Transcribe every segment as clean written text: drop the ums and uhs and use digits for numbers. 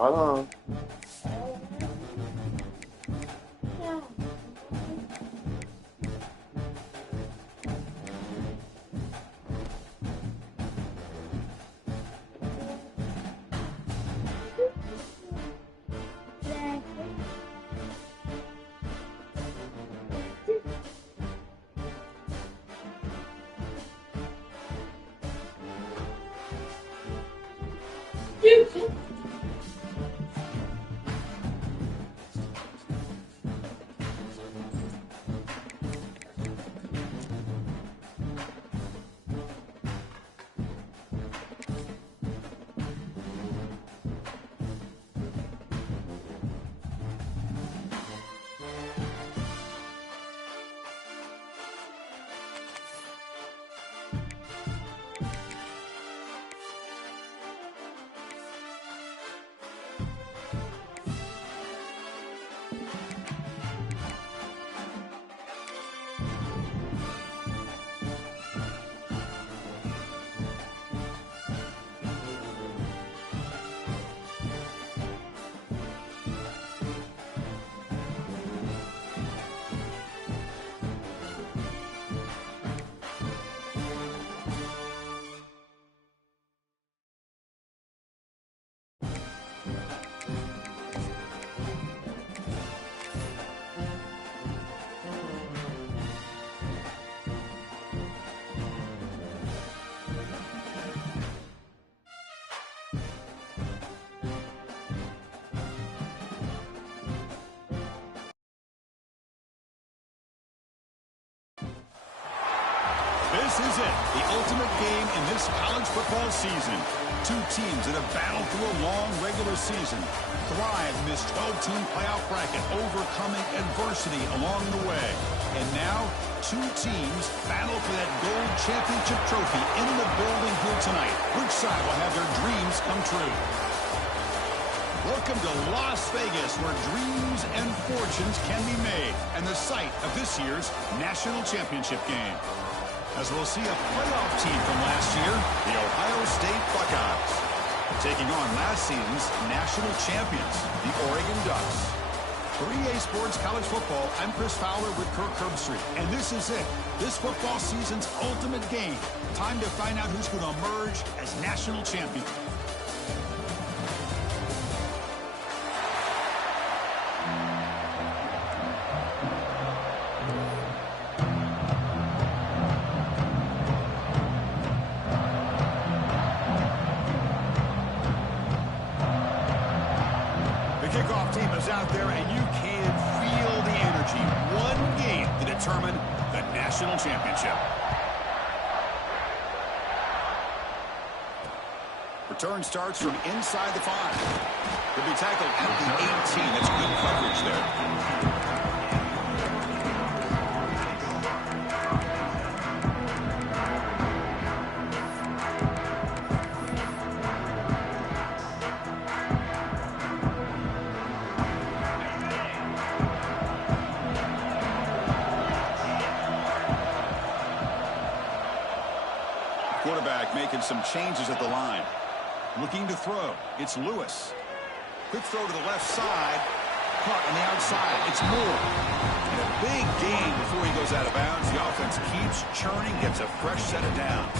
Hold on. This is it, the ultimate game in this college football season. Two teams that have battled through a long regular season, thrived in this 12-team playoff bracket, overcoming adversity along the way. And now, two teams battle for that gold championship trophy in the building here tonight. Which side will have their dreams come true? Welcome to Las Vegas, where dreams and fortunes can be made, and the site of this year's national championship game. As we'll see a playoff team from last year, the Ohio State Buckeyes, taking on last season's national champions, the Oregon Ducks. For EA Sports College Football, I'm Chris Fowler with Kirk Herbstreit, and this is it, this football season's ultimate game. Time to find out who's going to emerge as national champion. Kickoff team is out there, and you can feel the energy. One game to determine the national championship. Return starts from inside the 5. He'll be tackled at the 18. That's good coverage there. Quarterback making some changes at the line. Looking to throw. It's Lewis. Quick throw to the left side. Caught on the outside. It's Moore. And a big gain before he goes out of bounds. The offense keeps churning, gets a fresh set of downs.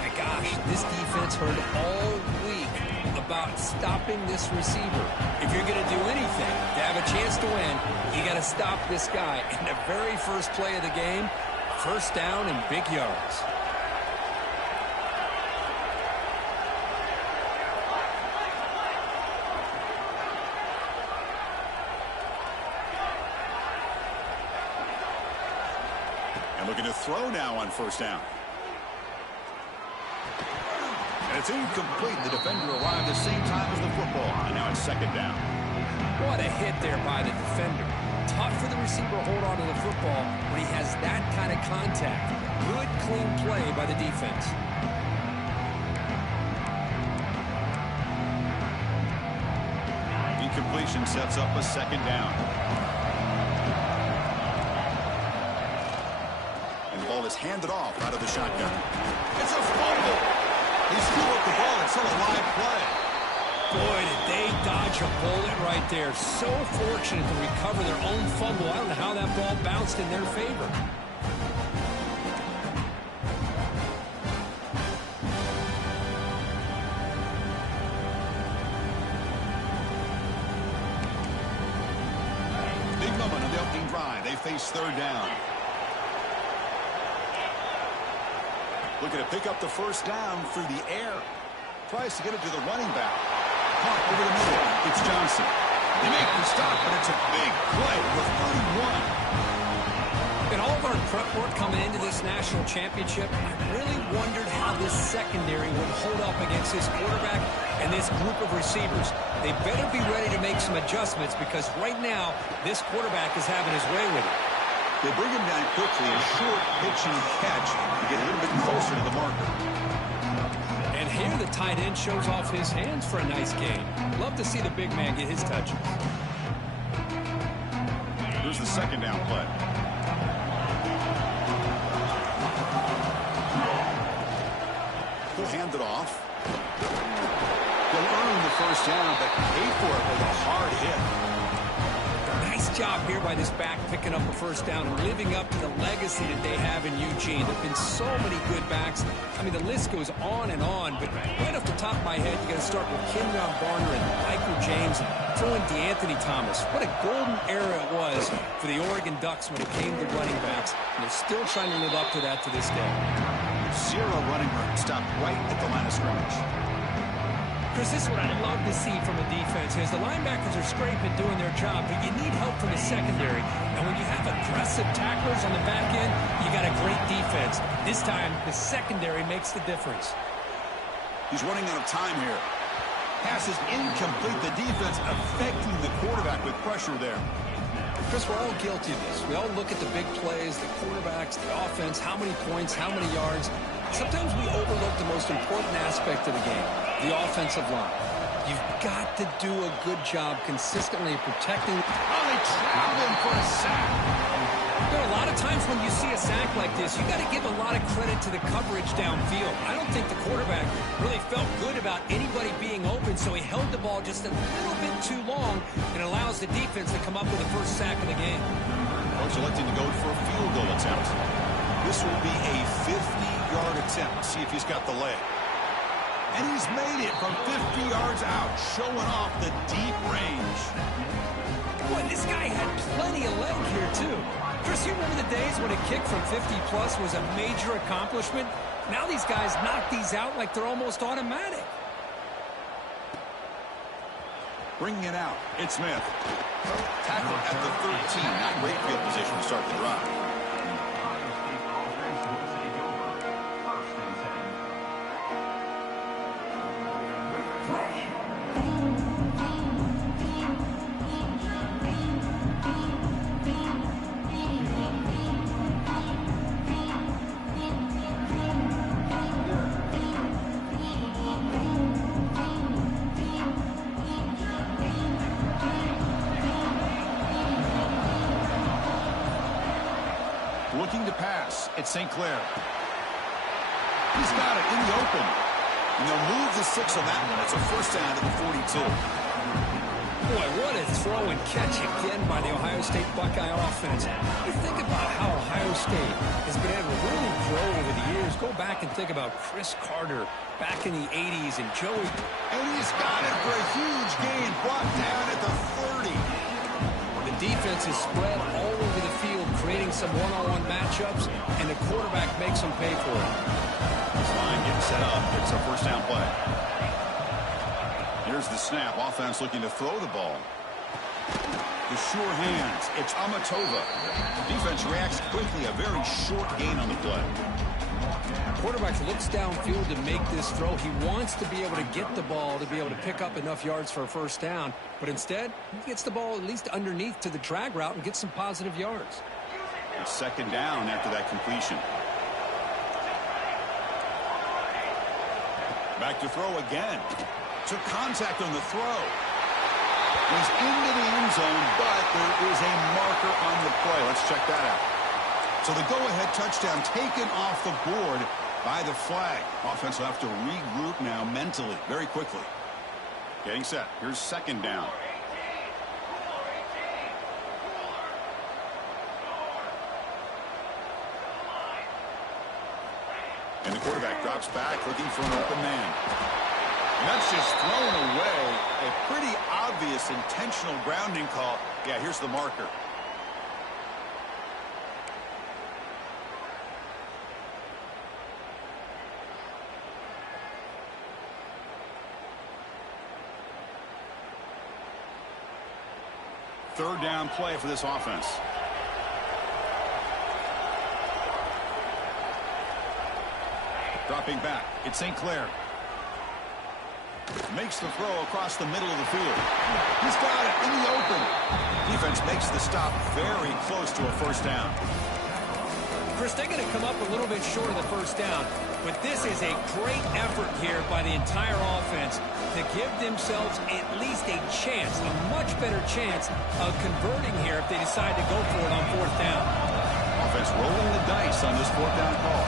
My gosh, this defense heard all week about stopping this receiver. If you're going to do anything to have a chance to win, you got to stop this guy. And the very first play of the game, first down and big yards. Looking to throw now on first down. And it's incomplete. The defender arrived the same time as the football. And now it's second down. What a hit there by the defender. Tough for the receiver to hold on to the football when he has that kind of contact. Good, clean play by the defense. Incompletion sets up a second down. Is handed off out of the shotgun. It's a fumble. He threw up the ball. It's still a live play. Boy, did they Such a bullet right there. So fortunate to recover their own fumble. I don't know how that ball bounced in their favor. Big moment on the opening drive. They face third down. Looking to pick up the first down through the air. Tries to get it to the running back. Caught over the middle. It's Johnson. They make the stop, but it's a big play with 31. In all of our prep work coming into this national championship, I really wondered how this secondary would hold up against this quarterback and this group of receivers. They better be ready to make some adjustments because right now, this quarterback is having his way with it. They bring him down quickly, a short pitch and catch to get a little bit closer to the marker. And here the tight end shows off his hands for a nice gain. Love to see the big man get his touches. Here's the second down play. He'll hand it off. He'll earn the first down, but pay for it with a hard hit. Nice job here by this back picking up a first down and living up to the legacy that they have in Eugene. There have been so many good backs. I mean, the list goes on and on, but right off the top of my head, you got to start with Kenyon Barner and Michael James and throw in DeAnthony Thomas. What a golden era it was for the Oregon Ducks when it came to running backs, and they're still trying to live up to that to this day. Zero running room stopped right at the line of scrimmage. Chris, this is what I love to see from a defense is the linebackers are scraping, doing their job, but you need help from the secondary. And when you have aggressive tacklers on the back end, you got a great defense. This time, the secondary makes the difference. He's running out of time here. Pass is incomplete. The defense affecting the quarterback with pressure there. Chris, we're all guilty of this. We all look at the big plays, the quarterbacks, the offense, how many points, how many yards. Sometimes we overlook the most important aspect of the game, the offensive line. You've got to do a good job consistently protecting. Oh, they trapped him for a sack. You know, a lot of times when you see a sack like this, you got to give a lot of credit to the coverage downfield. I don't think the quarterback really felt good about anybody being open, so he held the ball just a little bit too long and allows the defense to come up with the first sack of the game. Coach electing to go for a field goal attempt. This will be a 50-yard attempt. See if he's got the leg. And he's made it from 50 yards out, showing off the deep range. Boy, this guy had plenty of leg here, too. Chris, you remember the days when a kick from 50-plus was a major accomplishment? Now these guys knock these out like they're almost automatic. Bringing it out, it's Smith. Tackle at the 13. Not great field position to start the drive. Looking to pass. It's St. Clair. He's got it in the open. And they'll move the 6 on that one. It's a first down at the 42. Boy, what a throw and catch again by the Ohio State Buckeye offense. You think about how Ohio State has been able to really grow over the years. Go back and think about Chris Carter back in the 80s and Joey. And he's got it for a huge gain. Brought down at the 30. The defense is spread all over the field, creating some one-on-one matchups, and the quarterback makes them pay for it. This line getting set up. It's a first down play. Here's the snap. Offense looking to throw the ball. The sure hands. It's Amatova. Defense reacts quickly. A very short gain on the play. Quarterback looks downfield to make this throw. He wants to be able to get the ball to be able to pick up enough yards for a first down. But instead, he gets the ball at least underneath to the drag route and gets some positive yards. It's second down after that completion. Back to throw again. Took contact on the throw. He's into the end zone, but there is a marker on the play. Let's check that out. So the go-ahead touchdown taken off the board by the flag. Offense will have to regroup now mentally very quickly. Getting set. Here's second down. And the quarterback drops back looking for an open man. And that's just thrown away. A pretty obvious intentional grounding call. Yeah, here's the marker. Third down play for this offense. Dropping back. It's St. Clair. Makes the throw across the middle of the field. He's got it in the open. Defense makes the stop very close to a first down. Chris, they're going to come up a little bit short of the first down, but this is a great effort here by the entire offense to give themselves at least a chance, a much better chance of converting here if they decide to go for it on fourth down. Offense rolling the dice on this fourth down call.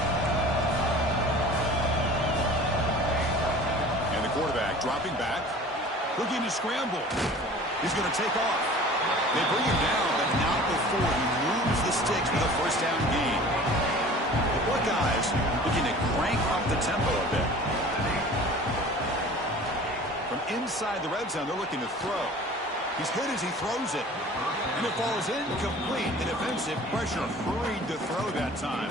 And the quarterback dropping back, looking to scramble. He's going to take off. They bring him down, but not before he moves the sticks with a first down gain. The Buckeyes looking to crank up the tempo a bit. From inside the red zone, they're looking to throw. He's hit as he throws it. And it falls incomplete. The defensive pressure hurried to throw that time.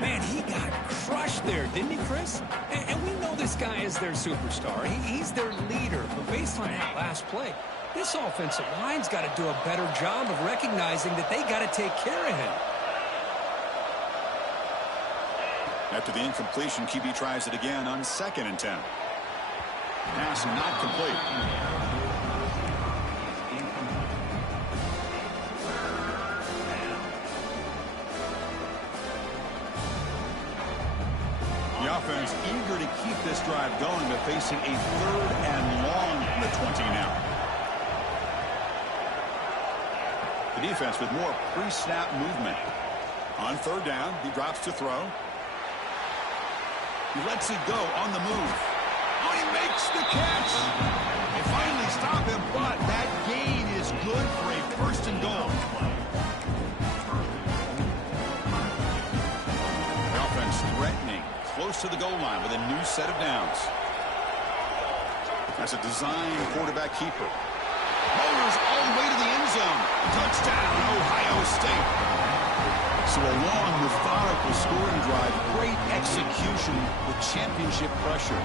Man, he got crushed there, didn't he, Chris? And we know this guy is their superstar. He's their leader. But based on that last play, this offensive line's got to do a better job of recognizing that they got to take care of him. After the incompletion, QB tries it again on 2nd and 10. Pass not complete. The offense eager to keep this drive going, but facing a 3rd and long from the 20 now. The defense with more pre-snap movement. On 3rd down, he drops to throw. He lets it go on the move. Oh, he makes the catch. They finally stop him, but that gain is good for a 1st and goal. The offense threatening, close to the goal line with a new set of downs. That's a design quarterback keeper. Motors all the way to the end zone. Touchdown, Ohio State. So a long, methodical scoring drive. Great execution with championship pressure.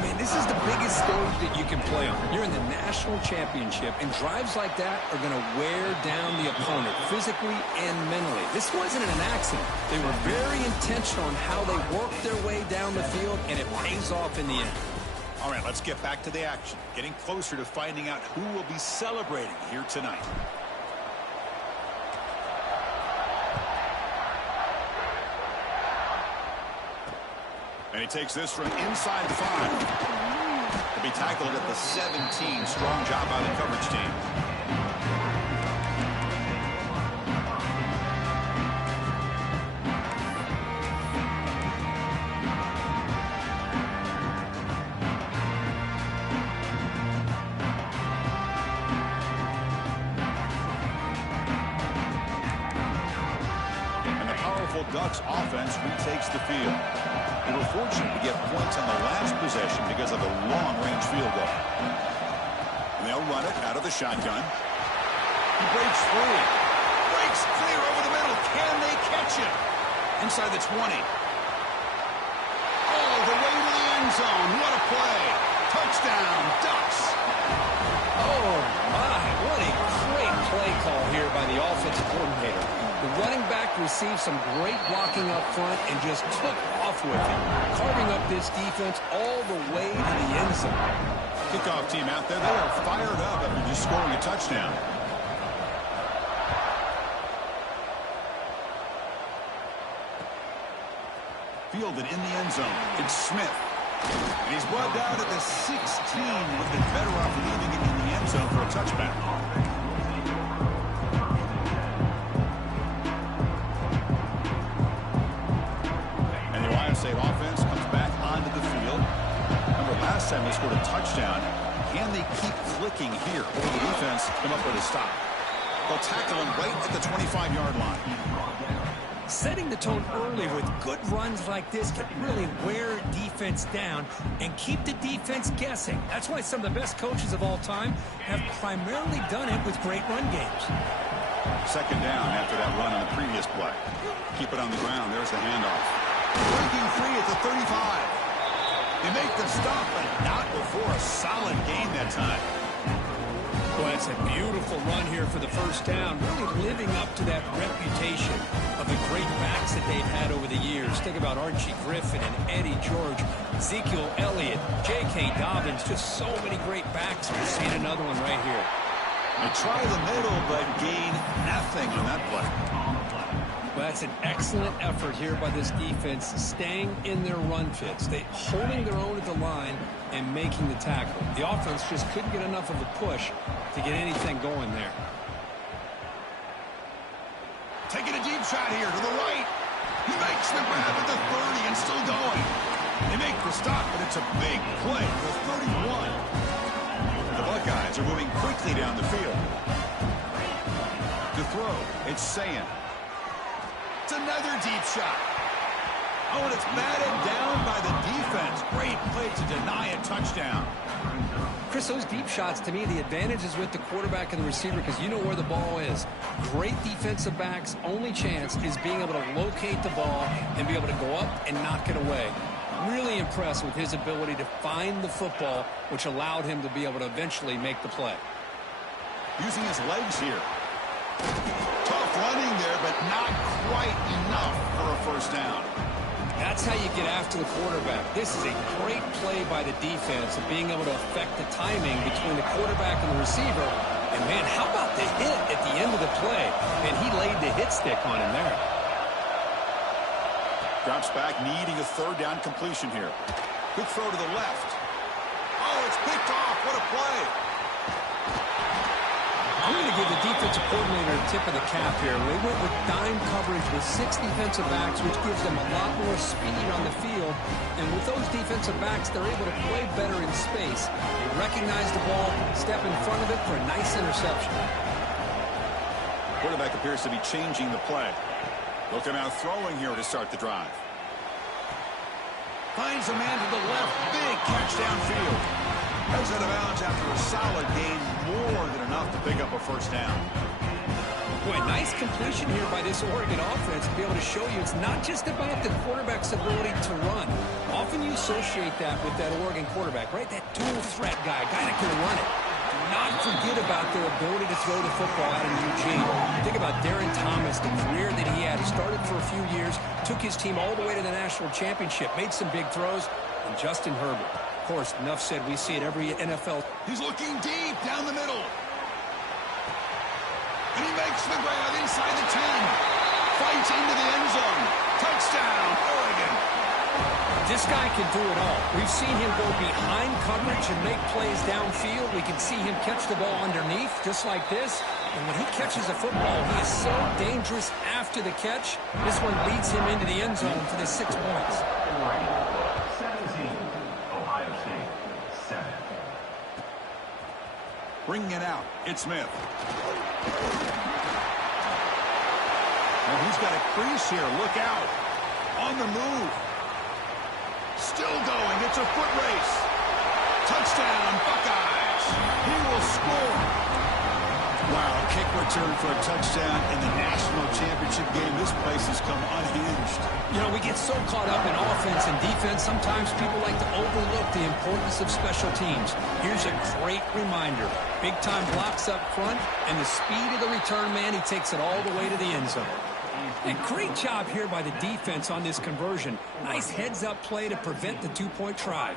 Man, this is the biggest stage that you can play on. You're in the national championship, and drives like that are going to wear down the opponent physically and mentally. This wasn't an accident. They were very intentional on how they worked their way down the field, and it pays off in the end. All right, let's get back to the action. Getting closer to finding out who will be celebrating here tonight. And he takes this from inside the 5. To be tackled at the 17. Strong job by the coverage team. And the powerful Ducks offense retakes the field. They were fortunate to get points on the last possession because of a long-range field goal. And they'll run it out of the shotgun. He breaks free. Breaks clear over the middle. Can they catch him? Inside the 20. All the way to the end zone. What a play. Touchdown, Ducks. Oh, my. What a great play call here by the offensive coordinator. The running back received some great blocking up front and just took off with it, carving up this defense all the way to the end zone. Kickoff team out there, they are fired up after just scoring a touchdown. Fielded in the end zone. It's Smith. And he's brought down at the 16. Would have been better off leaving it in the end zone for a touchback. State offense comes back onto the field. Remember, last time they scored a touchdown Can they keep clicking here? Or the defense come up with a stop? They'll tackle him right at the 25-yard line. Setting the tone early with good runs like this can really wear defense down and keep the defense guessing. That's why some of the best coaches of all time have primarily done it with great run games. Second down after that run on the previous play. Keep it on the ground. There's the handoff. Breaking free at the 35. They make the stop, but not before a solid gain that time. Well, it's a beautiful run here for the first down, really living up to that reputation of the great backs that they've had over the years. Think about Archie Griffin and Eddie George, Ezekiel Elliott, J.K. Dobbins, just so many great backs. We're seeing another one right here. They try the middle, but gain nothing on that play. Well, that's an excellent effort here by this defense, staying in their run fits. They holding their own at the line and making the tackle. The offense just couldn't get enough of a push to get anything going there. Taking a deep shot here to the right. He makes the grab at the 30 and still going. They make the stop, but it's a big play. The 31. The Buckeyes are moving quickly down the field. To throw, it's Sayan. It's another deep shot. Oh, and it's batted down by the defense. Great play to deny a touchdown. Chris, those deep shots, to me, the advantage is with the quarterback and the receiver because you know where the ball is. Great defensive backs' only chance is being able to locate the ball and be able to go up and knock it away. Really impressed with his ability to find the football, which allowed him to be able to eventually make the play. Using his legs here. Tough running there, but not quite enough for a first down. That's how you get after the quarterback. This is a great play by the defense of being able to affect the timing between the quarterback and the receiver. And, man, how about the hit at the end of the play? And he laid the hit stick on him there. Drops back, needing a third down completion here. Quick throw to the left. Oh, it's picked off. What a play. I'm going to give the defensive coordinator a tip of the cap here. They went with dime coverage with 6 defensive backs, which gives them a lot more speed on the field. And with those defensive backs, they're able to play better in space. They recognize the ball, step in front of it for a nice interception. Quarterback appears to be changing the play. Looking out throwing here to start the drive. Finds a man to the left. Big catch downfield. Heads out of bounds after a solid gain. More than enough to pick up a first down. Boy, nice completion here by this Oregon offense to be able to show you it's not just about the quarterback's ability to run. Often you associate that with that Oregon quarterback, right? That dual threat guy that can run it. Do not forget about their ability to throw the football out of Eugene. Think about Darren Thomas, the career that he had. He started for a few years, took his team all the way to the national championship, made some big throws, and Justin Herbert. Of course, enough said, we see it every NFL. He's looking deep down the middle. And he makes the grab inside the 10. Fights into the end zone. Touchdown, Oregon. This guy can do it all. We've seen him go behind coverage and make plays downfield. We can see him catch the ball underneath, just like this. And when he catches a football, he is so dangerous after the catch. This one leads him into the end zone for the 6 points. Bringing it out, it's Smith. Well, he's got a crease here. Look out. On the move. Still going. It's a foot race. Touchdown, Buckeyes. He will score. Wow, kick return for a touchdown in the national championship game. This place has come unhinged. You know, we get so caught up in offense and defense, sometimes people like to overlook the importance of special teams. Here's a great reminder. Big-time blocks up front, and the speed of the return man, he takes it all the way to the end zone. A great job here by the defense on this conversion. Nice heads-up play to prevent the two-point try.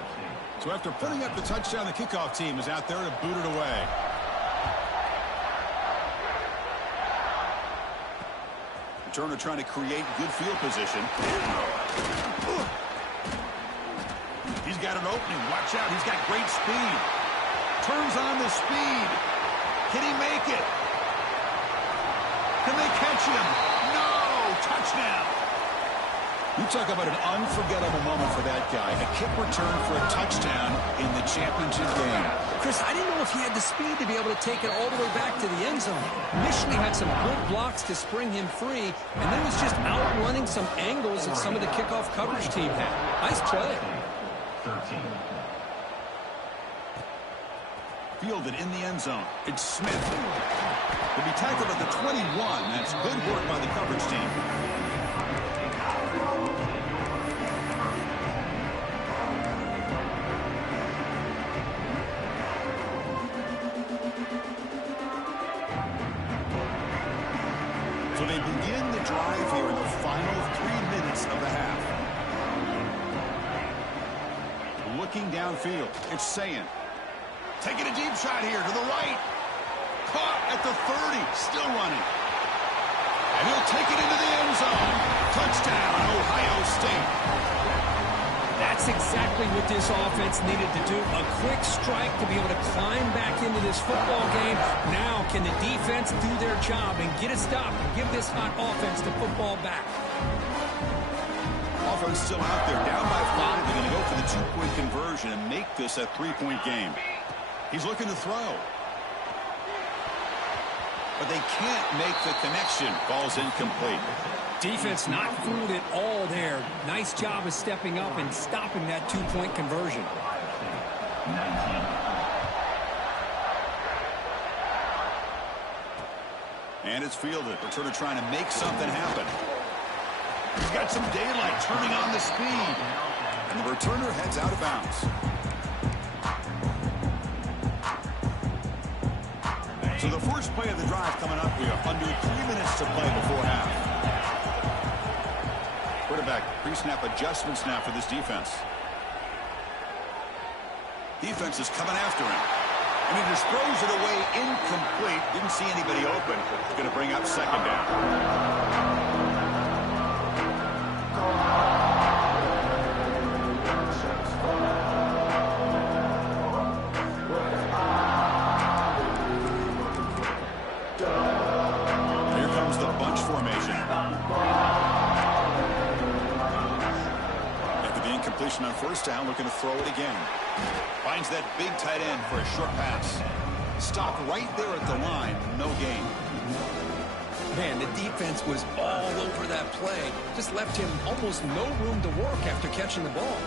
So after putting up the touchdown, the kickoff team is out there to boot it away. Returner trying to create good field position. He's got an opening. Watch out. He's got great speed. Turns on the speed. Can he make it? Can they catch him? No! Touchdown. You talk about an unforgettable moment for that guy. A kick return for a touchdown in the championship game. Chris, I didn't know if he had the speed to be able to take it all the way back to the end zone. Initially had some good blocks to spring him free, and then was just outrunning some angles that some of the kickoff coverage team had. Nice play. 13. Fielded in the end zone. It's Smith. He'll be tackled at the 21. That's good work by the coverage team. So they begin the drive here in the final 3 minutes of the half. Looking downfield. It's Sayin. Taking a deep shot here to the right. Caught at the 30. Still running. And he'll take it into the end zone. Touchdown, Ohio State. That's exactly what this offense needed to do. A quick strike to be able to climb back into this football game. Now can the defense do their job and get a stop and give this hot offense the football back? Offense still out there. Down by 5. They're going to go for the 2-point conversion and make this a 3-point game. He's looking to throw. But they can't make the connection. Ball's incomplete. Defense not fooled at all there. Nice job of stepping up and stopping that 2-point conversion. 19. And it's fielded. Returner trying to make something happen. He's got some daylight, turning on the speed. And the returner heads out of bounds. So the first play of the drive coming up here. Under 3 minutes to play before half. Quarterback pre-snap adjustments now for this defense. Defense is coming after him. And he just throws it away incomplete. Didn't see anybody open. Going to bring up second down. On first down, looking to throw it again. Finds that big tight end for a short pass. Stopped right there at the line. No gain. Man, the defense was all over that play. Just left him almost no room to work after catching the ball.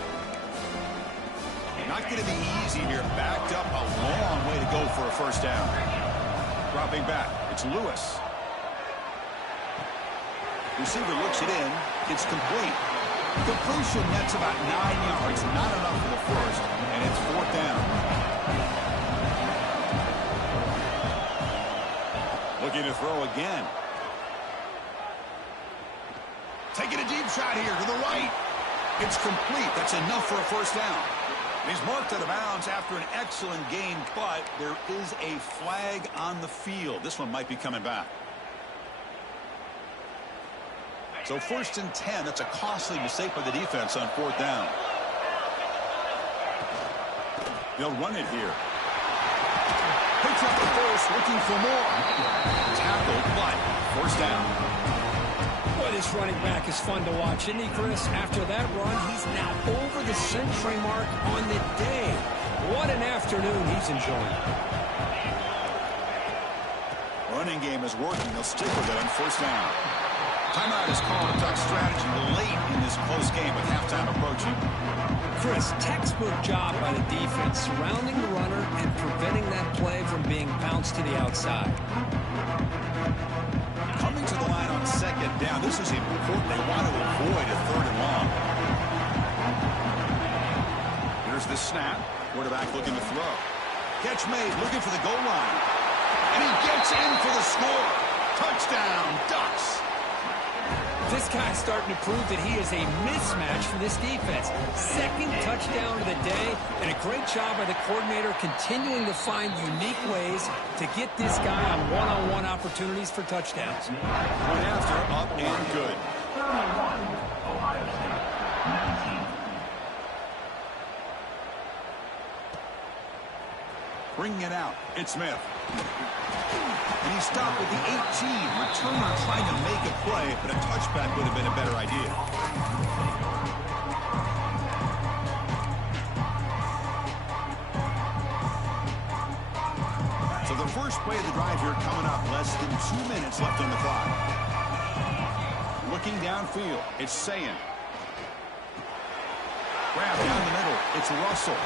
Not going to be easy here. Backed up a long way to go for a first down. Dropping back. It's Lewis. Receiver looks it in. It's complete. Completion, that's about 9 yards. Not enough for the first, and it's fourth down. Looking to throw again. Taking a deep shot here to the right. It's complete. That's enough for a first down. He's marked out of bounds after an excellent game, but there is a flag on the field. This one might be coming back. So first and 10, that's a costly mistake by the defense on fourth down. They'll run it here. Picks up the first, looking for more. Tackled, but first down. Boy, this running back is fun to watch, isn't he, Chris? After that run, he's now over the century mark on the day. What an afternoon he's enjoying. Running game is working. They'll stick with it on first down. Timeout is called to talk strategy late in this close game with halftime approaching. Chris, textbook job by the defense surrounding the runner and preventing that play from being bounced to the outside. Coming to the line on second down. This is important. They want to avoid a third and long. Here's the snap. Quarterback looking to throw. Catch made, looking for the goal line. And he gets in for the score. Touchdown, Ducks. This guy's starting to prove that he is a mismatch for this defense. Second touchdown of the day, and a great job by the coordinator continuing to find unique ways to get this guy on one-on-one opportunities for touchdowns. Point after, up and good. 31, Ohio State, 19. Bringing it out. It's Smith. And he stopped at the 18. Returner trying to make a play, but a touchback would have been a better idea. So the first play of the drive here coming up. Less than 2 minutes left on the clock. Looking downfield. It's Sayin. Grab down the middle. It's Russell.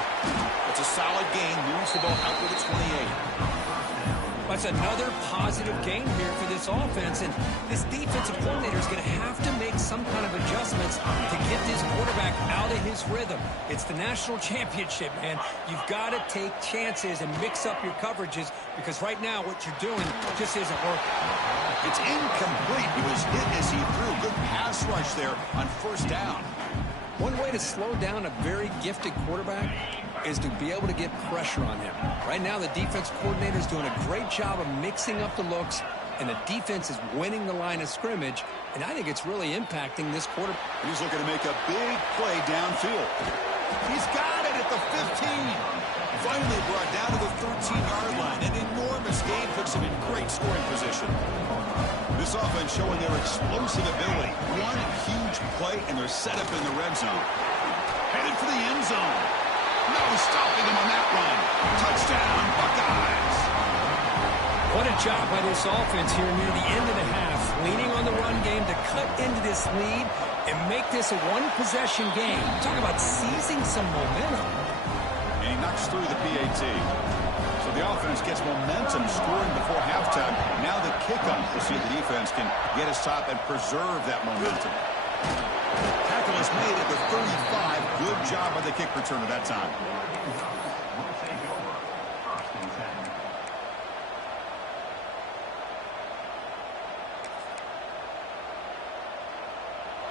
It's a solid gain. Moves the ball out to the 28. That's another positive gain here for this offense, and this defensive coordinator is going to have to make some kind of adjustments to get this quarterback out of his rhythm. It's the national championship, man. You've got to take chances and mix up your coverages, because right now what you're doing just isn't working. It's incomplete. He was hit as he threw. Good pass rush there on first down. One way to slow down a very gifted quarterback is to be able to get pressure on him. Right now, the defense coordinator is doing a great job of mixing up the looks, and the defense is winning the line of scrimmage, and I think it's really impacting this quarterback. He's looking to make a big play downfield. He's got it at the 15. Finally brought down to the 13-yard line. An enormous gain puts him in great scoring position. This offense showing their explosive ability. One huge play, and they're set up in the red zone. Headed for the end zone. No stopping him on that run. Touchdown, Buckeyes. What a job by this offense here near the end of the half, leaning on the run game to cut into this lead and make this a one-possession game. Talk about seizing some momentum. And he knocks through the PAT. So the offense gets momentum scoring before halftime. Now the kickoff. We'll see if the defense can get a stop and preserve that momentum. Tackle is made at the 35. Good job by the kick returner that time.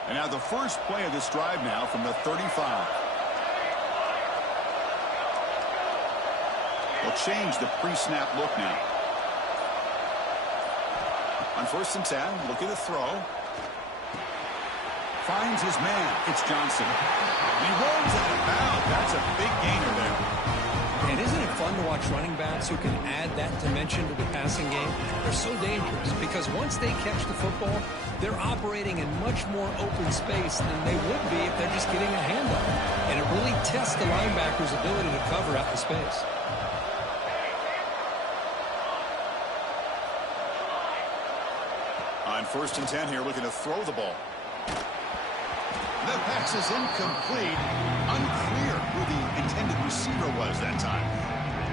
And now the first play of this drive now from the 35. They'll change the pre-snap look now. On 1st and 10, looking to throw. Finds his man. It's Johnson. He rolls out of bounds. That's a big gainer there. And isn't it fun to watch running backs who can add that dimension to the passing game? They're so dangerous because once they catch the football, they're operating in much more open space than they would be if they're just getting a handoff. And it really tests the linebacker's ability to cover out the space. On 1st and 10 here, looking to throw the ball. The pass is incomplete. Unclear who the intended receiver was that time.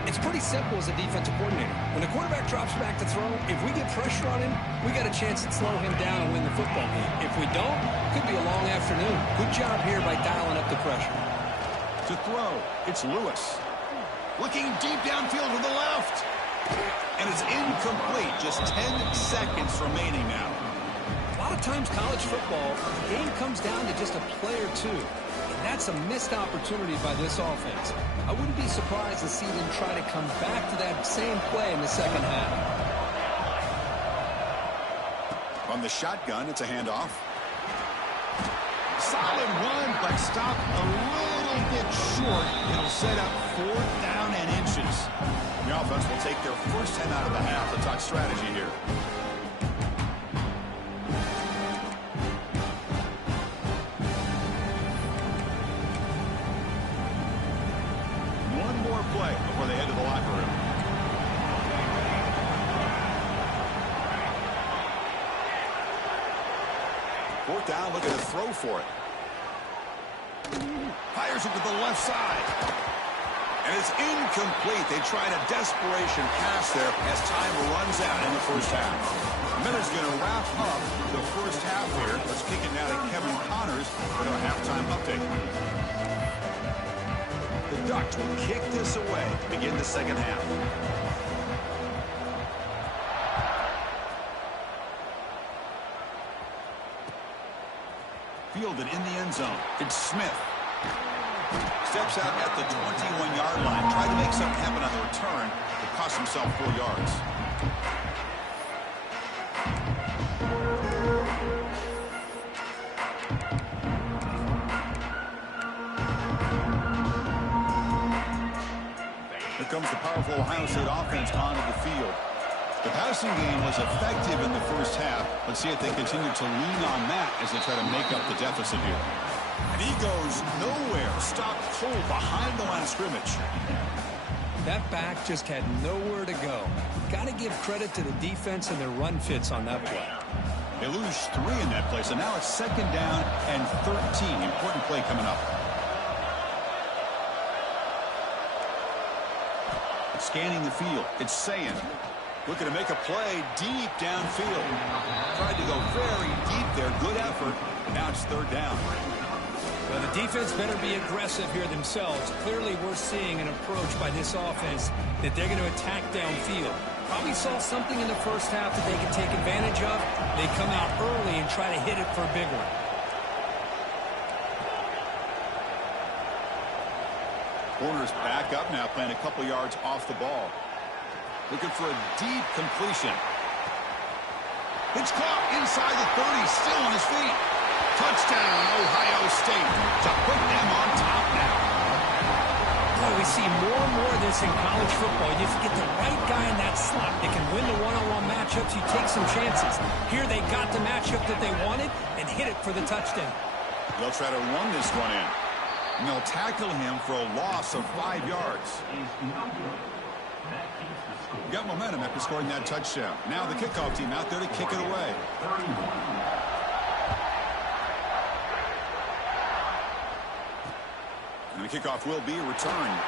It's pretty simple as a defensive coordinator. When the quarterback drops back to throw, if we get pressure on him, we got a chance to slow him down and win the football game. If we don't, it could be a long afternoon. Good job here by dialing up the pressure. To throw, it's Lewis. Looking deep downfield to the left. And it's incomplete. Just 10 seconds remaining now. A lot of times college football, the game comes down to just a play or two. And that's a missed opportunity by this offense. I wouldn't be surprised to see them try to come back to that same play in the second half. From the shotgun, it's a handoff. Solid run, but stopped a little bit short. It'll set up 4th down and inches. The offense will take their first 10 out of the half to talk strategy here. One more play before they head to the locker room. Fourth down, looking to throw for it. Fires it to the left side. And it's incomplete. They tried a desperation pass there as time runs out in the first half. Miller's going to wrap up the first half here. Let's kick it now to Kevin Connors for our halftime update. The Ducks will kick this away to begin the second half. Fielded in the end zone. It's Smith. Steps out at the 21-yard line. Tried to make something happen on the return, but cost himself 4 yards. The comes the powerful Ohio State offense onto the field. The passing game was effective in the first half. Let's see if they continue to lean on that as they try to make up the deficit here. And he goes nowhere. Stopped cold behind the line of scrimmage. That back just had nowhere to go. Got to give credit to the defense and their run fits on that play. They lose 3 in that play, so now it's 2nd down and 13. Important play coming up. Scanning the field. It's Sayin. Looking to make a play deep downfield. Tried to go very deep there. Good effort. Now it's 3rd down. Well, the defense better be aggressive here themselves. Clearly, we're seeing an approach by this offense that they're going to attack downfield. Probably saw something in the first half that they can take advantage of. They come out early and try to hit it for a big one. Corners back up now, playing a couple yards off the ball. Looking for a deep completion. It's caught inside the 30, still on his feet. Touchdown, Ohio State, to put them on top now. Boy, we see more and more of this in college football. You get the right guy in that slot. They can win the one-on-one matchups. You take some chances. Here they got the matchup that they wanted and hit it for the touchdown. They'll try to run this one in. And they'll tackle him for a loss of 5 yards. Got momentum after scoring that touchdown. Now the kickoff team out there to kick it away. And the kickoff will be returned.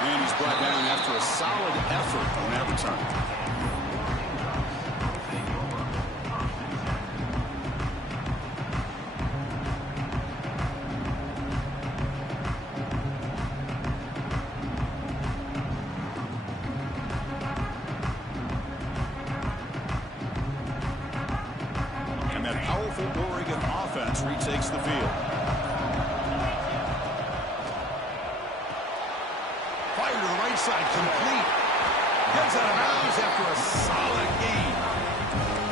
And he's brought down after a solid effort on that return. Oregon offense retakes the field. Fire to the right side, complete. Gets out of bounds after a solid gain.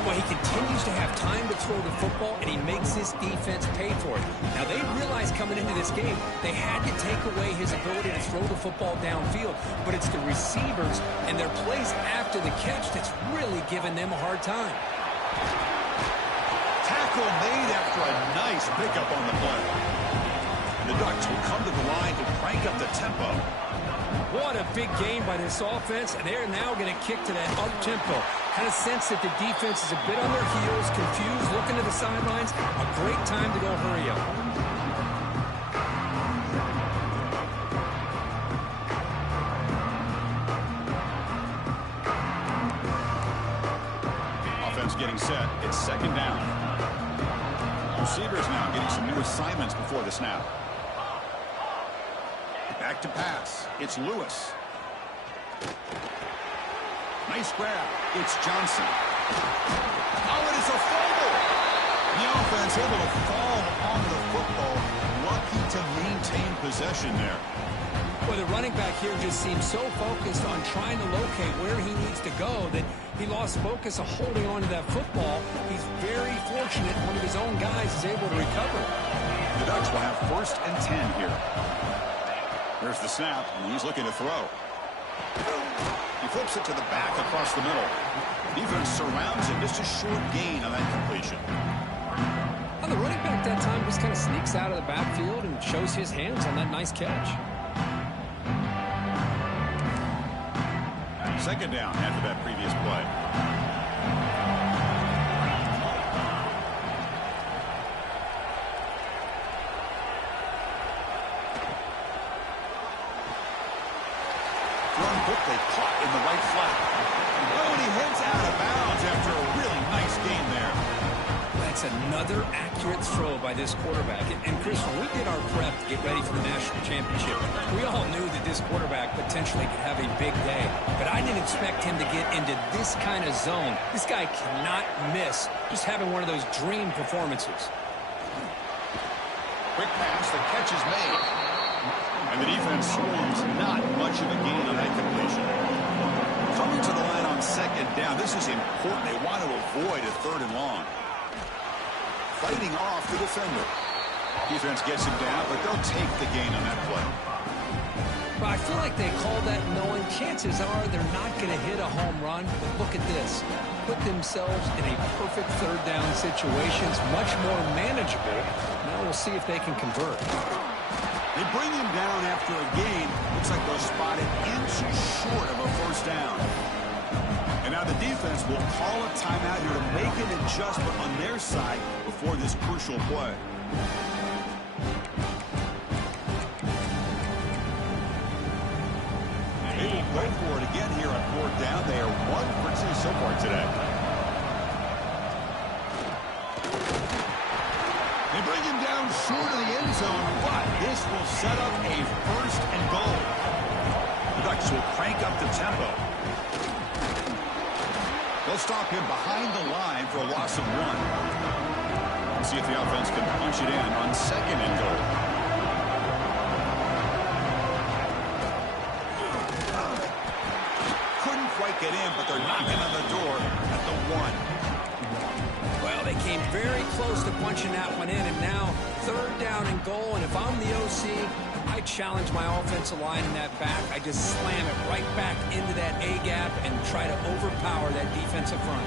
Well, he continues to have time to throw the football, and he makes his defense pay for it. Now, they realized coming into this game they had to take away his ability to throw the football downfield, but it's the receivers and their plays after the catch that's really giving them a hard time. Tackle made after a nice pickup on the play. The Ducks will come to the line to crank up the tempo. What a big game by this offense, and they're now going to kick to that up-tempo. Kind of sense that the defense is a bit on their heels, confused, looking to the sidelines. A great time to go hurry up. Offense getting set. It's 2nd down. Receivers now getting some new assignments before the snap. Back to pass. It's Lewis. Nice grab. It's Johnson. Oh, it is a fumble. The offense able to fall on the football. Lucky to maintain possession there. Well, the running back here just seems so focused on trying to locate where he needs to go that he lost focus of holding on to that football. He's very fortunate one of his own guys is able to recover. The Ducks will have 1st and 10 here. There's the snap, and he's looking to throw. He flips it to the back across the middle. Defense surrounds him. Just a short gain on that completion. Well, the running back that time just kind of sneaks out of the backfield and shows his hands on that nice catch. 2nd down after that previous play. Thrown quickly, caught in the right flat. Oh, and he heads out of bounds after a really nice game there. That's another accurate throw by this quarterback. And Chris, when we did our prep to get ready for the national championship, we all knew that this quarterback potentially could have a big day. But I didn't expect him to get into this kind of zone. This guy cannot miss just having one of those dream performances. Quick pass, the catch is made. And the defense swarms not much of a gain on that completion. Coming to the line on 2nd down. This is important. They want to avoid a 3rd and long. Fighting off the defender. Defense gets him down, but they'll take the gain on that play. Well, I feel like they call that knowing chances are they're not going to hit a home run. But look at this. Put themselves in a perfect third down situation. It's much more manageable. Now we'll see if they can convert. They bring him down after a gain. Looks like they'll spot it inches short of a first down. And now the defense will call a timeout here to make an adjustment on their side before this crucial play. They will go for it again here on fourth down. They are 1 for 2 so far today. They bring him down short of the end zone, but this will set up a first and goal. The Ducks will crank up the tempo. They'll stop him behind the line for a loss of 1. See if the offense can punch it in on second and goal. Couldn't quite get in, but they're knocking on the door at the 1. Well, they came very close to punching that one in, and now third down and goal. And if I'm the OC, I challenge my offensive line in that back. I just slam it right back into that A-gap and try to overpower that defensive front.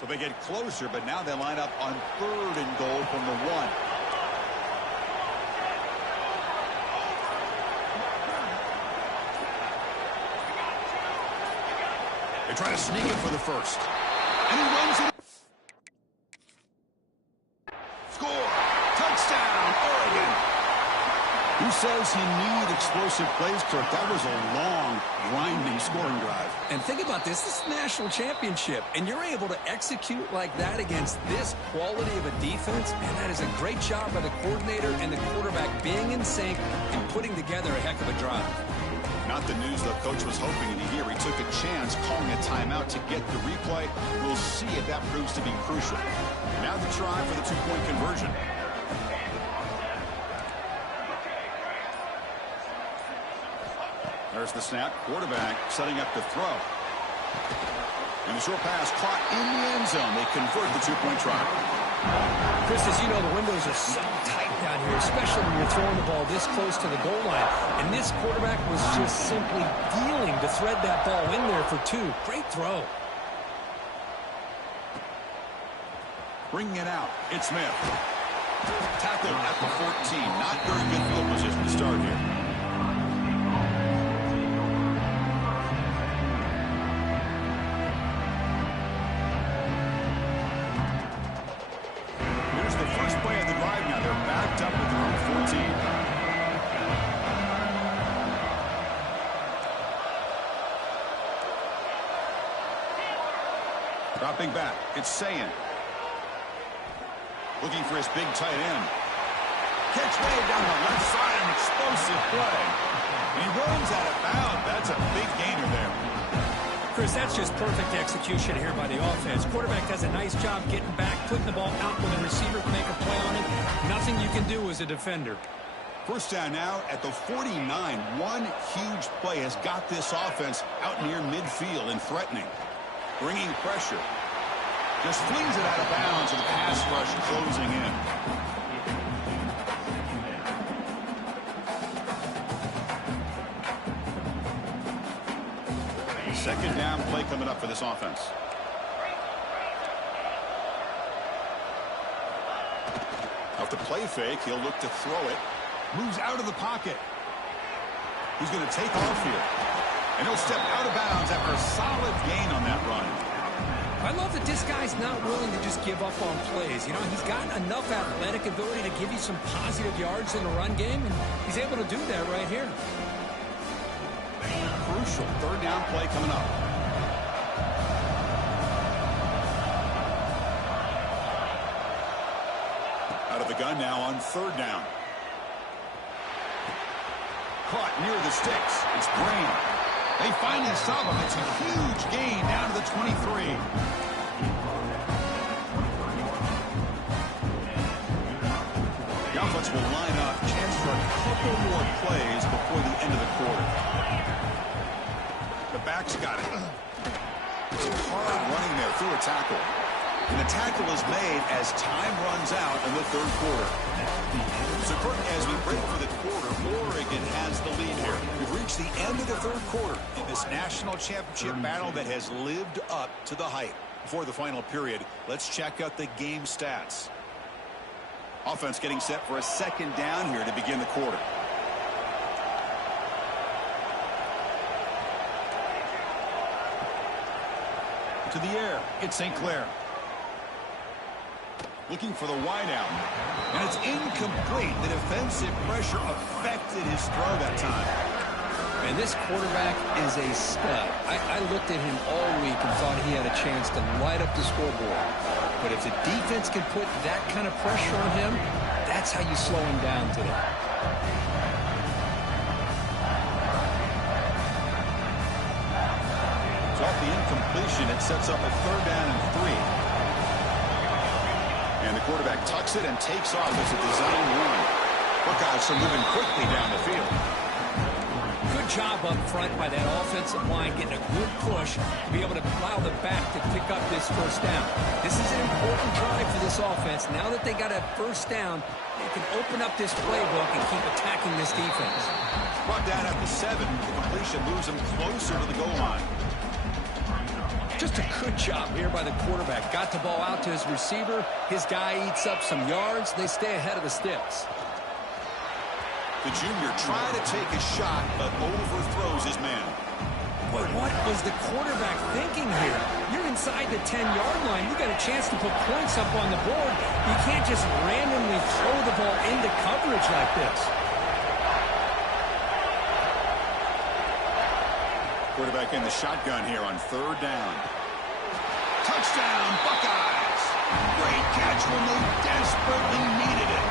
So they get closer, but now they line up on third and goal from the 1. They try to sneak it for the first. And he runs it. Score! Touchdown, Oregon! Who says he need explosive plays, Kirk? That was a long, grinding scoring drive. And think about this. This is a national championship, and you're able to execute like that against this quality of a defense. Man, that is a great job by the coordinator and the quarterback being in sync and putting together a heck of a drive. Not the news the coach was hoping to hear. He took a chance calling a timeout to get the replay. We'll see if that proves to be crucial. Now the try for the two-point conversion. There's the snap. Quarterback setting up to throw. And the short pass caught in the end zone. They convert the two-point try. Chris, as you know, the windows are so tight down here, especially when you're throwing the ball this close to the goal line. And this quarterback was just simply dealing to thread that ball in there for 2. Great throw. Bringing it out. It's Smith. Tackled at the 14. Not very good field position to start here. Here's the first play of the drive now. They're backed up at their own 14. Dropping back. It's Sayan. Looking for his big tight end. Catch way down the left side, an explosive play. And he runs out of bounds. That's a big gainer there. Chris, that's just perfect execution here by the offense. Quarterback does a nice job getting back, putting the ball out where the receiver can make a play on it. Nothing you can do as a defender. First down now at the 49. One huge play has got this offense out near midfield and threatening. Bringing pressure. Just flings it out of bounds and the pass rush closing in. Second down play coming up for this offense. Off the play fake, he'll look to throw it. Moves out of the pocket. He's going to take off here. And he'll step out of bounds after a solid gain on that run. I love that this guy's not willing to just give up on plays. You know, he's got enough athletic ability to give you some positive yards in the run game, and he's able to do that right here. Crucial third down play coming up. Out of the gun now on third down. Caught near the sticks. It's Green. They finally stop him. It's a huge gain down to the 23. The offense will line up. Chance for for a couple more plays before the end of the quarter. The back's got it. Some hard running there through a tackle. And the tackle is made as time runs out in the third quarter. So, Kurt, as we break for the quarter, Oregon has the lead here. We've reached the end of the third quarter in this national championship battle that has lived up to the hype. Before the final period, let's check out the game stats. Offense getting set for a second down here to begin the quarter. To the air, it's St. Clair. Looking for the wideout. And it's incomplete. The defensive pressure affected his throw that time. And this quarterback is a stud. I looked at him all week and thought he had a chance to light up the scoreboard. But if the defense can put that kind of pressure on him, that's how you slow him down today. So off the incompletion, it sets up a third down and 3. And the quarterback tucks it and takes off. It's a design run. Buckeyes are moving quickly down the field. Good job up front by that offensive line, getting a good push to be able to allow the back to pick up this first down. This is an important drive for this offense. Now that they got a first down, they can open up this playbook and keep attacking this defense. Brought down at the 7. The completion moves them closer to the goal line. Just a good job here by the quarterback. Got the ball out to his receiver. His guy eats up some yards. They stay ahead of the sticks. The junior trying to take a shot, but overthrows his man. But what was the quarterback thinking here? You're inside the 10-yard line. You got a chance to put points up on the board. You can't just randomly throw the ball into coverage like this. Quarterback in the shotgun here on third down. Touchdown, Buckeyes! Great catch when they desperately needed it.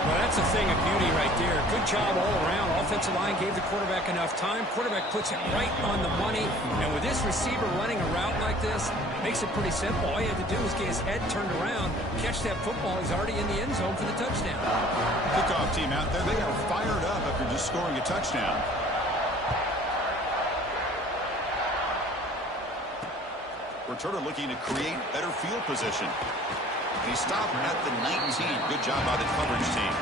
Well, that's a thing of beauty right there. Good job all around. Offensive line gave the quarterback enough time. Quarterback puts it right on the money. And with this receiver running a route like this, makes it pretty simple. All you have to do is get his head turned around, catch that football. He's already in the end zone for the touchdown. Kickoff team out there. They are fired up after just scoring a touchdown. Returner looking to create better field position. He stopped at the 19. Good job by the coverage team.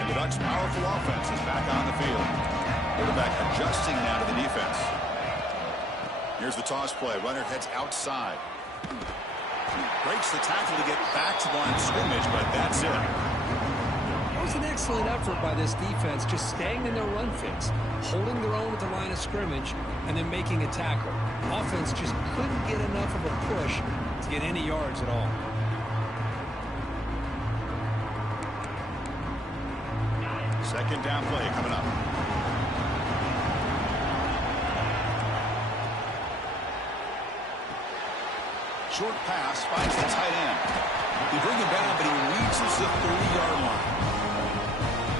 And the Ducks' powerful offense is back on the field. Quarterback adjusting now to the defense. Here's the toss play. Runner heads outside. Breaks the tackle to get back to the line of scrimmage, but that's it. That was an excellent effort by this defense, just staying in their run fix, holding their own at the line of scrimmage, and then making a tackle. Offense just couldn't get enough of a push to get any yards at all. Second down play coming up. Short pass finds the tight end. They bring him down, but he reaches the 30-yard line.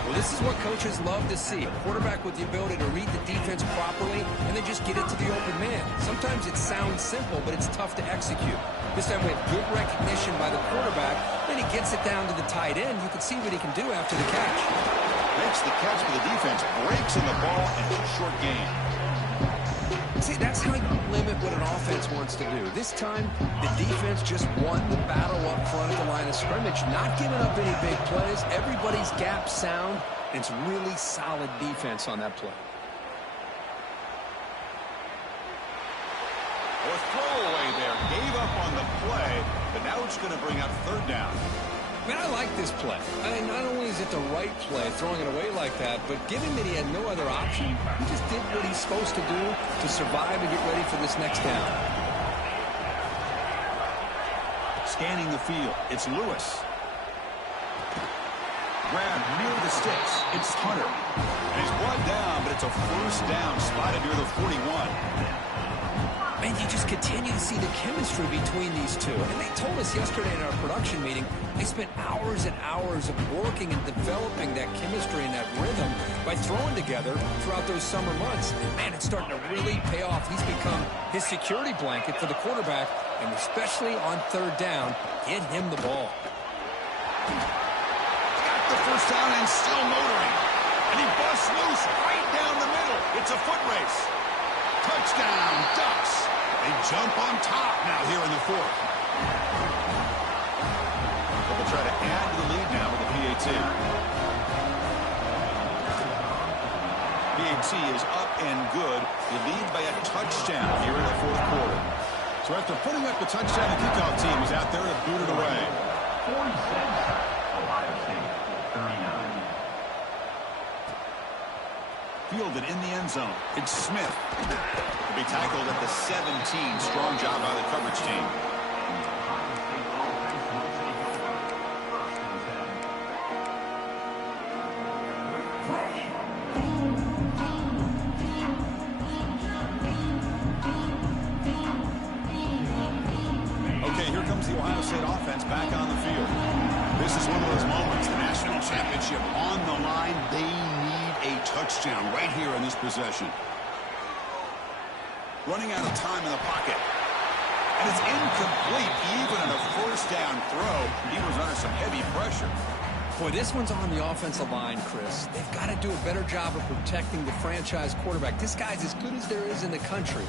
Well, this is what coaches love to see. A quarterback with the ability to read the defense properly and then just get it to the open man. Sometimes it sounds simple, but it's tough to execute. This time we have good recognition by the quarterback. Then he gets it down to the tight end. You can see what he can do after the catch. Makes the catch, but the defense breaks in the ball and it's a short gain. See, that's how you limit what an offense wants to do. This time, the defense just won the battle up front at the line of scrimmage, not giving up any big plays. Everybody's gap sound, and it's really solid defense on that play. Or throwaway there. Gave up on the play, but now it's going to bring up third down. Man, I like this play. Not only is it the right play, throwing it away like that, but given that he had no other option, he just did what he's supposed to do to survive and get ready for this next down. Scanning the field, it's Lewis. Grab near the sticks, it's Hunter. And he's brought down, but it's a first down spotted near the 41. And you just continue to see the chemistry between these two. And they told us yesterday in our production meeting, they spent hours and hours of working and developing that chemistry and that rhythm by throwing together throughout those summer months. And man, it's starting to really pay off. He's become his security blanket for the quarterback, and especially on third down, get him the ball. Got the first down and still motoring. And he busts loose right down the middle. It's a foot race. Touchdown, Ducks. They jump on top now here in the fourth. They'll try to add to the lead now with the PAT. PAT is up and good. They lead by a touchdown here in the fourth quarter. So after putting up the touchdown, the kickoff team is out there to boot it away. 46, Ohio State, 39. Fielded in the end zone. It's Smith. To be tackled at the 17. Strong job by the coverage team. Okay, here comes the Ohio State offense back on the field. This is one of those moments. The national championship on the line. They need a touchdown right here in this possession. Running out of time in the pocket. And it's incomplete even in a first down throw. He was under some heavy pressure. Boy, this one's on the offensive line, Chris. They've got to do a better job of protecting the franchise quarterback. This guy's as good as there is in the country,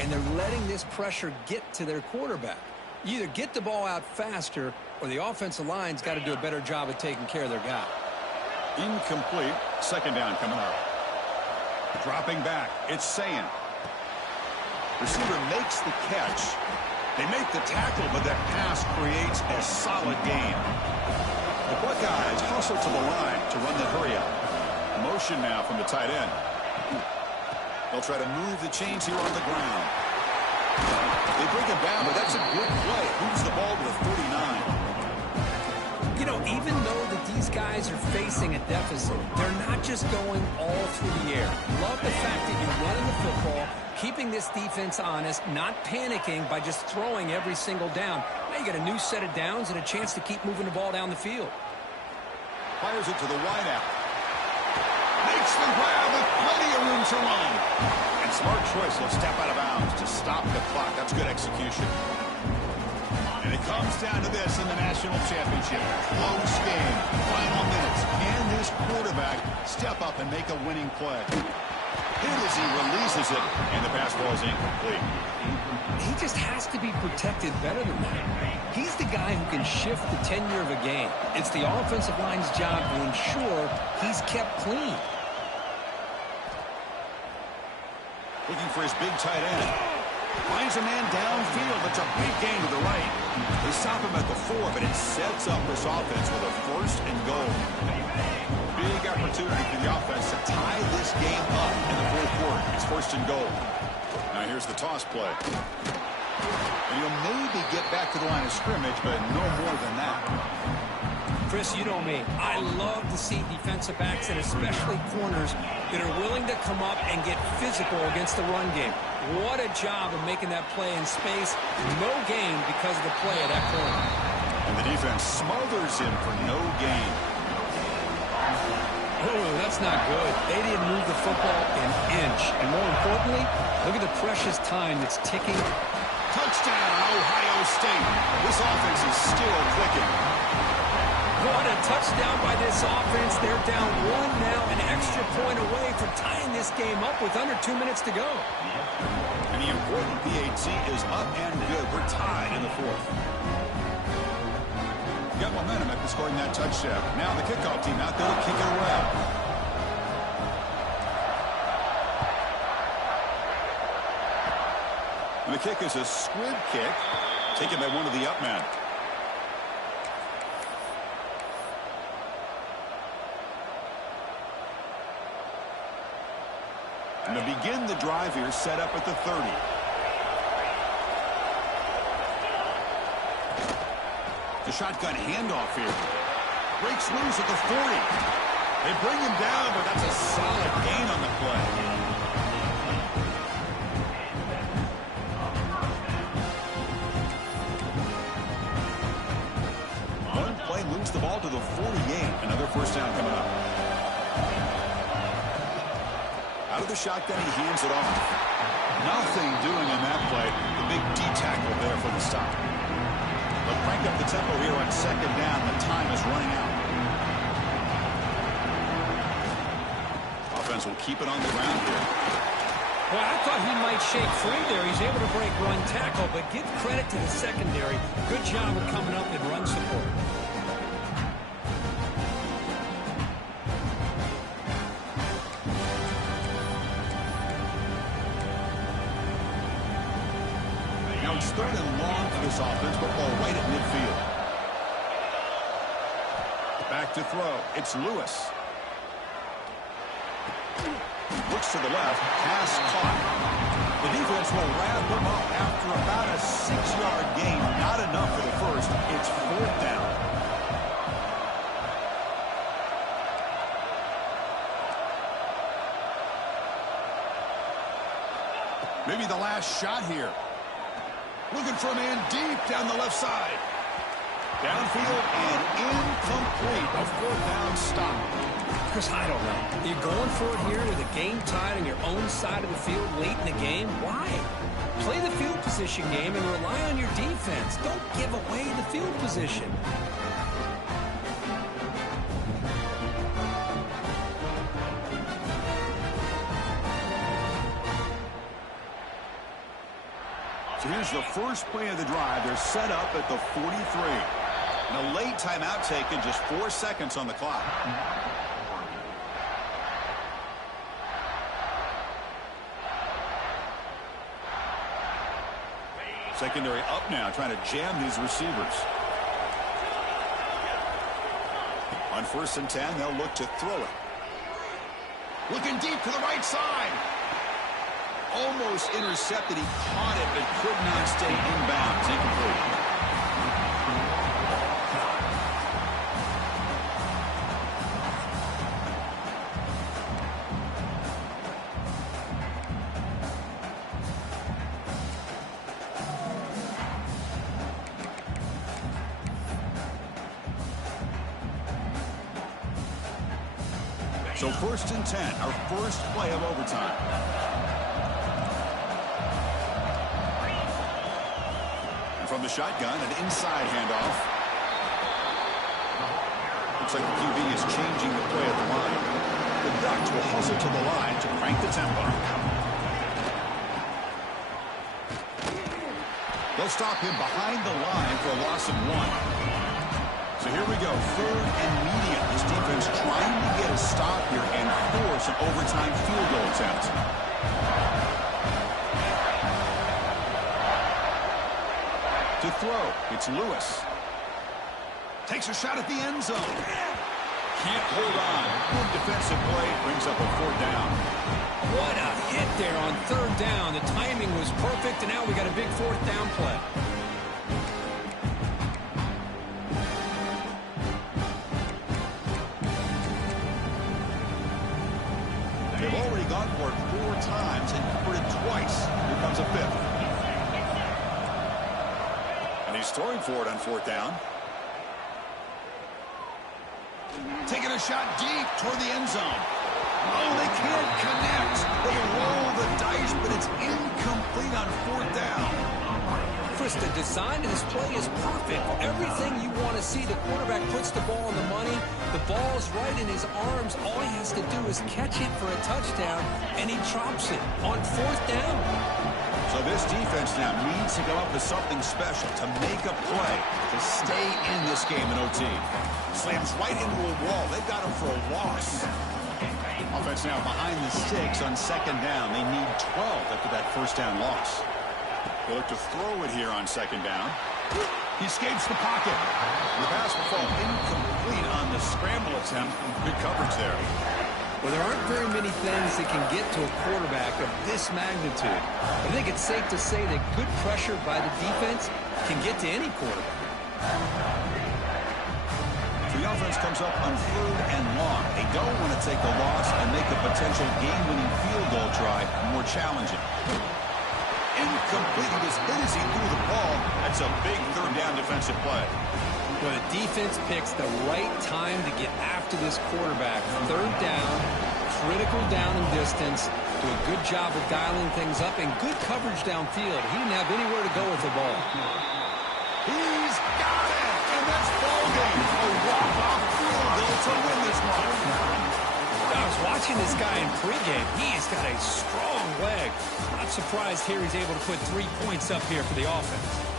and they're letting this pressure get to their quarterback. You either get the ball out faster, or the offensive line's got to do a better job of taking care of their guy. Incomplete. Second down coming up. Dropping back. It's Sayin. Receiver makes the catch. They make the tackle, but that pass creates a solid gain. The Buckeyes hustle to the line to run the hurry up. Motion now from the tight end. They'll try to move the chains here on the ground. They bring him down, but that's a good play. Moves the ball to the 39. You know, even though that these guys are facing a deficit, they're not just going all through the air. Love the fact that you're running the football, keeping this defense honest, not panicking by just throwing every single down. Now you got a new set of downs and a chance to keep moving the ball down the field. Fires it to the wideout. Makes the grab with plenty of room to run. And smart choice. He'll step out of bounds to stop the clock. That's good execution. And it comes down to this in the national championship. Close game. Final minutes. Can this quarterback step up and make a winning play? Hit as he releases it, and the pass ball is incomplete. He just has to be protected better than that. He's the guy who can shift the tenure of a game. It's the offensive line's job to ensure he's kept clean. Looking for his big tight end. Finds a man downfield. That's a big gain to the right. They stop him at the 4, but it sets up this offense with a first and goal. Big opportunity for the offense to tie this game up in the fourth quarter. It's first and goal. Now here's the toss play. And you'll maybe get back to the line of scrimmage, but no more than that. Chris, you know me. I love to see defensive backs and especially corners that are willing to come up and get physical against the run game. What a job of making that play in space. No gain because of the play of that corner. And the defense smothers him for no gain. Oh, that's not good. They didn't move the football an inch. And more importantly, look at the precious time that's ticking. Touchdown, Ohio State. This offense is still clicking. What a touchdown by this offense. They're down 1 now, an extra point away from tying this game up with under 2 minutes to go. And the important PAT is up and good. We're tied in the fourth. Got momentum after scoring that touchdown. Now the kickoff team out there to kick it away. And the kick is a squib kick, taken by one of the up men. And to begin the drive here, set up at the 30. The shotgun handoff here. Breaks loose at the 40. They bring him down, but that's a solid gain on the play. the ball to the 48. Another first down coming up. Out of the shotgun, he hands it off. Nothing doing on that play. The big D tackle there for the stop. But crank up the tempo here on second down. The time is running out. Offense will keep it on the ground here. Well, I thought he might shake free there. He's able to break run tackle, but give credit to the secondary. Good job of coming up in run support. Now it's third and long for this offense, but ball right at midfield. Back to throw. It's Lewis. Looks to the left. Pass caught. The defense will wrap him up after about a 6-yard gain. Not enough for the first. It's fourth down. Maybe the last shot here. Looking for a man deep down the left side. Downfield and incomplete. A fourth down stop. Chris, I don't know. You're going for it here with a game tied on your own side of the field late in the game? Why? Play the field position game and rely on your defense. Don't give away the field position. So here's the first play of the drive. They're set up at the 43. And a late timeout taken, just 4 seconds on the clock. Secondary up now, trying to jam these receivers. On 1st and 10, they'll look to throw it. Looking deep to the right side. Almost intercepted. He caught it, but could not stay inbounds. Incomplete. So 1st and 10, our first play of overtime. And from the shotgun, an inside handoff. Looks like the QB is changing the play at the line. The Ducks will hustle to the line to crank the tempo. They'll stop him behind the line for a loss of 1. So here we go, 3rd and medium. This defense trying to get a stop here and force an overtime field goal attempt. To throw, it's Lewis. Takes a shot at the end zone. Can't hold on. Good defensive play, brings up a 4th down. What a hit there on 3rd down. The timing was perfect, and now we got a big 4th down play. They've already gone for it 4 times and covered it twice. Here comes a 5th. And he's throwing for it on 4th down. Taking a shot deep toward the end zone. Oh, they can't connect. They roll the dice, but it's incomplete on 4th down. Chris, the design of this play is perfect. Everything you want to see. The quarterback puts the ball on the money. The ball's right in his arms. All he has to do is catch it for a touchdown, and he drops it on 4th down. So this defense now needs to come up with something special to make a play to stay in this game in OT. Slams right into a wall. They've got him for a loss. Offense now behind the 6 on 2nd down. They need 12 after that 1st down loss. They look to throw it here on 2nd down. He escapes the pocket. The pass will fall incomplete on the scramble attempt. Good coverage there. Well, there aren't very many things that can get to a quarterback of this magnitude. I think it's safe to say that good pressure by the defense can get to any quarterback. So the offense comes up on 3rd and long. They don't want to take the loss and make a potential game-winning field goal try more challenging. Incomplete. He was hit as he threw the ball. That's a big 3rd down defensive play. Well, the defense picks the right time to get after this quarterback. Third down, critical down and distance. Do a good job of dialing things up and good coverage downfield. He didn't have anywhere to go with the ball. He's got it, and that's ball game. A walk-off field goal to win this one. I was watching this guy in pregame. He's got a strong leg. Not surprised here he's able to put 3 points up here for the offense.